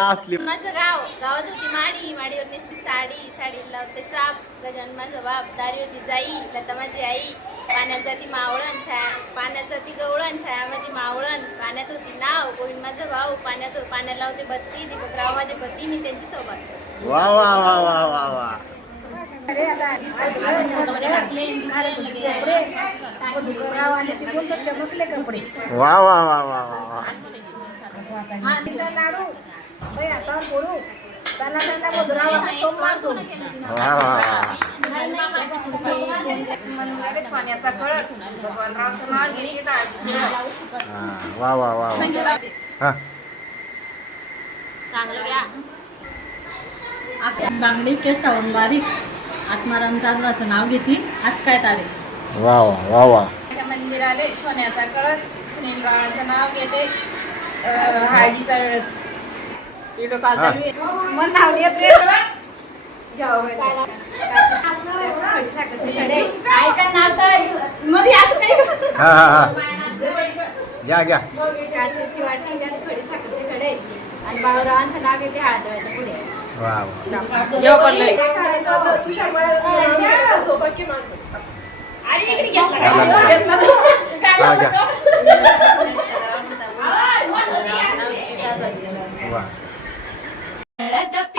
असली. माझं गाव गावात होती माडी. माडीवर नेसती साडी. साडी लावते चाप. गजान माझं बाप. दारीवरती जाई. लता माझी आई. पाण्यात जाती मावळण छाया. पाण्यात जाती गवळण छाया. माझी मावळण. पाण्यात होती नाव. गोविंद माझा भाऊ. पाण्यात पाण्यात लावते बत्ती. दीपकराव माझे पती मी त्यांची सोबत. वा वा वा वा वा वा. चमकले कपडे वा वा वा. वा वा वा वा वा. हा, बांगडी के सावंत बारीक आत्माराम जाधव असं नाव घेतली. आज काय तारीख? वा वा वा वा. मंदिराले सोन्याचा कळस सुनील बाबांचं नाव घेते. हळदीचा वेळेस व्हिडिओ कॉल हा. चालू आहे. मन नाव येत रे. घ्यावं बाई. ऐका नाव तर मध्ये असं काही हा हा हा घ्या घ्या काचेची वाटी त्यात खडी साखरचे खडे आणि बाळूरावांचं नाव घेते हळदवायचं पुढे वा वा जेव पडलंय. हा घ्या वा